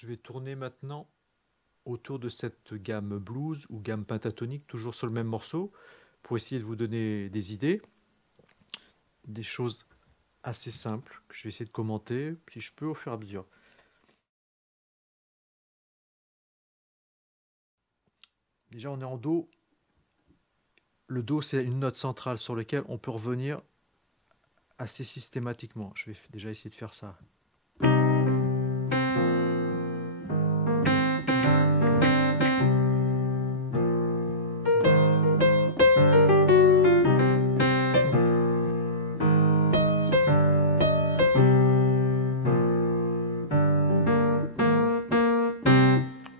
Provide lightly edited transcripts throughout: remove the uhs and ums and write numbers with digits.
Je vais tourner maintenant autour de cette gamme blues ou gamme pentatonique, toujours sur le même morceau, pour essayer de vous donner des idées, des choses assez simples que je vais essayer de commenter, si je peux, au fur et à mesure. Déjà, on est en Do. Le Do, c'est une note centrale sur laquelle on peut revenir assez systématiquement. Je vais déjà essayer de faire ça.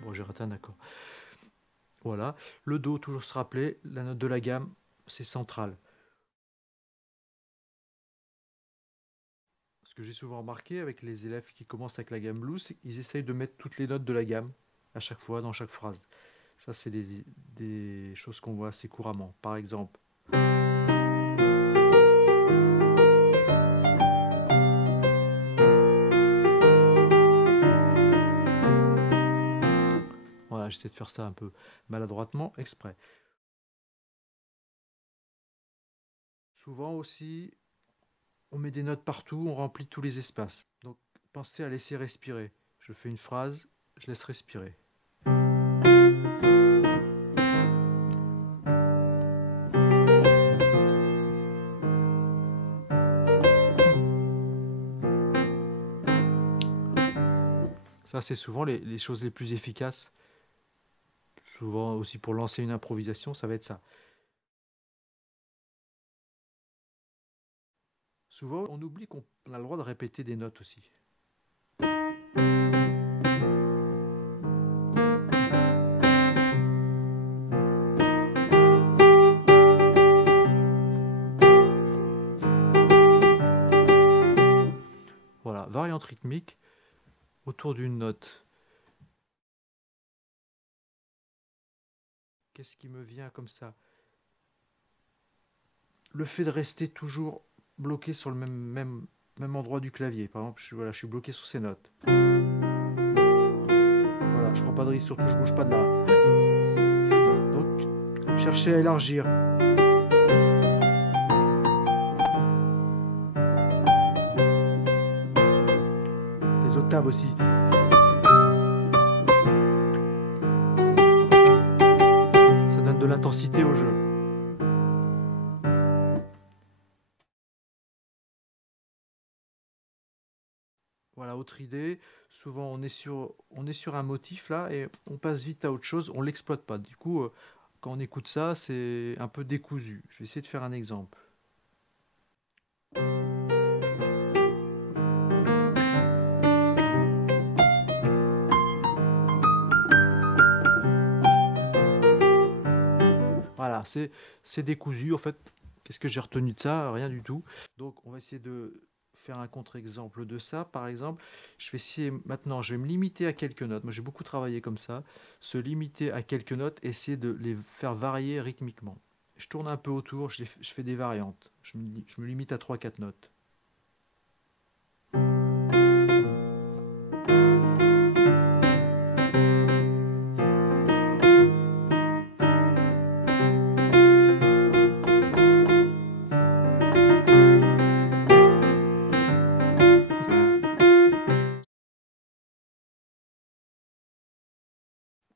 Bon, j'ai raté un accord. Voilà. Le Do, toujours se rappeler, la note de la gamme, c'est central. Ce que j'ai souvent remarqué avec les élèves qui commencent avec la gamme blues, c'est qu'ils essayent de mettre toutes les notes de la gamme à chaque fois dans chaque phrase. Ça, c'est des choses qu'on voit assez couramment. Par exemple, voilà, j'essaie de faire ça un peu maladroitement, exprès. Souvent aussi, on met des notes partout, on remplit tous les espaces. Donc, pensez à laisser respirer. Je fais une phrase, je laisse respirer. Ça, c'est souvent les choses les plus efficaces. Souvent aussi pour lancer une improvisation, ça va être ça. Souvent, on oublie qu'on a le droit de répéter des notes aussi. Voilà, variante rythmique autour d'une note. Qu'est-ce qui me vient comme ça? Le fait de rester toujours bloqué sur le même endroit du clavier. Par exemple, voilà, je suis bloqué sur ces notes. Voilà, je prends pas de risque, surtout je bouge pas de là. Donc, chercher à élargir. Les octaves aussi. Ça donne de l'intensité au jeu. Voilà, autre idée. Souvent, on est sur un motif là et on passe vite à autre chose. On l'exploite pas. Du coup, quand on écoute ça, c'est un peu décousu. Je vais essayer de faire un exemple. Voilà, c'est décousu. En fait, qu'est-ce que j'ai retenu de ça? Rien du tout. Donc, on va essayer de faire un contre-exemple de ça. Par exemple, je vais essayer maintenant, je vais me limiter à quelques notes. Moi, j'ai beaucoup travaillé comme ça. Se limiter à quelques notes, essayer de les faire varier rythmiquement. Je tourne un peu autour, je fais des variantes. Je me limite à trois quatre notes.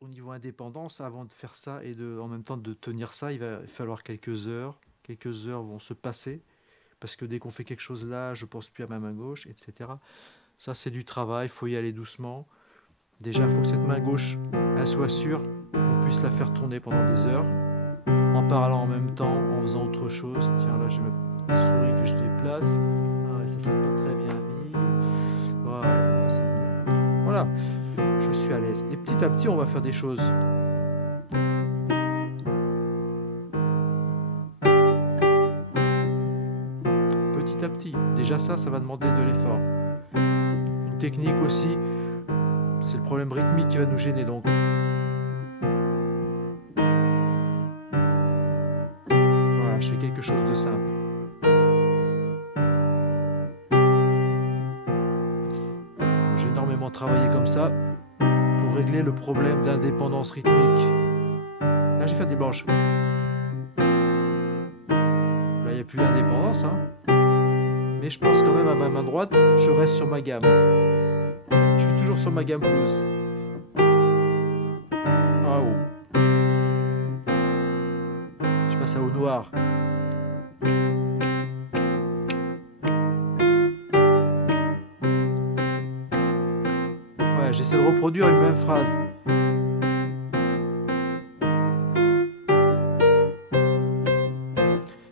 Au niveau indépendance, avant de faire ça et en même temps de tenir ça, il va falloir quelques heures. Quelques heures vont se passer parce que dès qu'on fait quelque chose là, je pense plus à ma main gauche, etc. Ça, c'est du travail, il faut y aller doucement. Déjà, il faut que cette main gauche, elle soit sûre qu'on puisse la faire tourner pendant des heures, en parlant en même temps, en faisant autre chose. Tiens, là, j'ai ma souris que je déplace. Ah ouais, ça, c'est pas très bien mis. Ouais, c'est bon. Voilà, je suis à l'aise. Et petit à petit, on va faire des choses. Petit à petit. Déjà, ça va demander de l'effort. Une technique aussi, c'est le problème rythmique qui va nous gêner. Donc, voilà, je fais quelque chose de simple. J'ai énormément travaillé comme ça. pour régler le problème d'indépendance rythmique. Là, j'ai fait des blanches. Là, il n'y a plus d'indépendance, hein. Mais je pense quand même à ma main droite, je reste sur ma gamme. Je suis toujours sur ma gamme blues. Ah oh. Je passe à au noir. Ouais, j'essaie de reproduire une même phrase.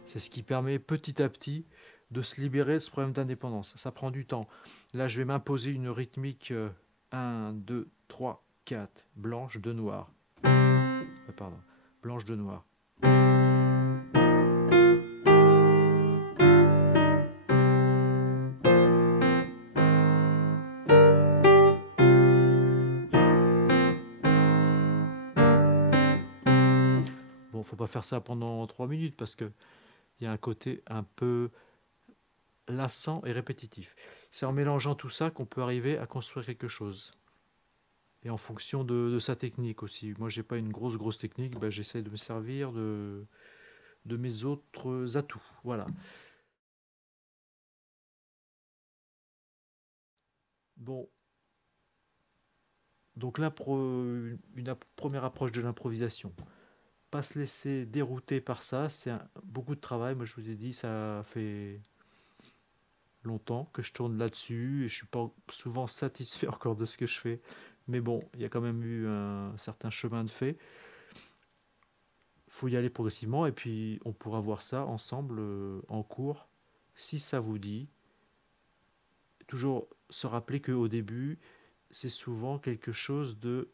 C'est ce qui permet petit à petit de se libérer de ce problème d'indépendance. Ça prend du temps. Là, je vais m'imposer une rythmique 1, 2, 3, 4, blanche, 2 noir. Pardon, blanche, 2 noir. Bon, faut pas faire ça pendant 3 minutes parce que il y a un côté un peu lassant et répétitif. C'est en mélangeant tout ça qu'on peut arriver à construire quelque chose. Et en fonction de sa technique aussi. Moi, j'ai pas une grosse technique, bah, j'essaie de me servir de mes autres atouts. Voilà. Bon, donc là, pour première approche de l'improvisation. Pas se laisser dérouter par ça, c'est beaucoup de travail. Moi, je vous ai dit, ça fait longtemps que je tourne là-dessus et je suis pas souvent satisfait encore de ce que je fais. Mais bon, il y a quand même eu un certain chemin de fait. Faut y aller progressivement et puis on pourra voir ça ensemble en cours si ça vous dit. Toujours se rappeler qu'au début, c'est souvent quelque chose de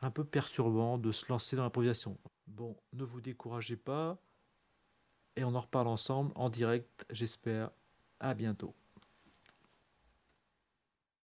un peu perturbant de se lancer dans l'improvisation. Bon, ne vous découragez pas et on en reparle ensemble en direct, j'espère. À bientôt.